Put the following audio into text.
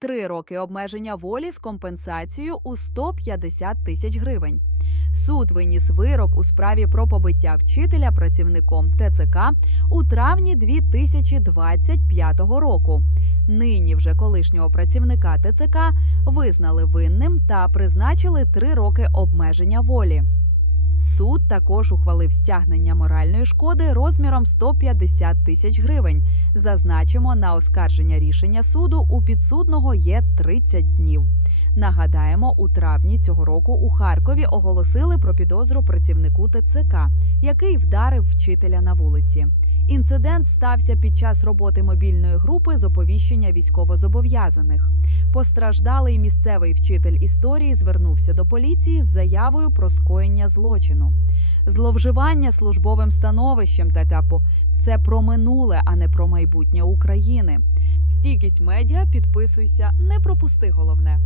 три роки обмеження волі з компенсацією у 150 тисяч гривень. Суд виніс вирок у справі про побиття вчителя працівником ТЦК у травні 2025 року. Нині вже колишнього працівника ТЦК визнали винним та призначили три роки обмеження волі. Суд також ухвалив стягнення моральної шкоди розміром 150 тисяч гривень. Зазначимо, на оскарження рішення суду у підсудного є 30 днів. Нагадаємо, у травні цього року у Харкові оголосили про підозру працівнику ТЦК, який вдарив вчителя на вулиці. Інцидент стався під час роботи мобільної групи з оповіщення військовозобов'язаних. Постраждалий місцевий вчитель історії звернувся до поліції з заявою про скоєння злочину. Зловживання службовим становищем та типу це про минуле, а не про майбутнє України. Стійкість медіа підписуйся, не пропусти головне.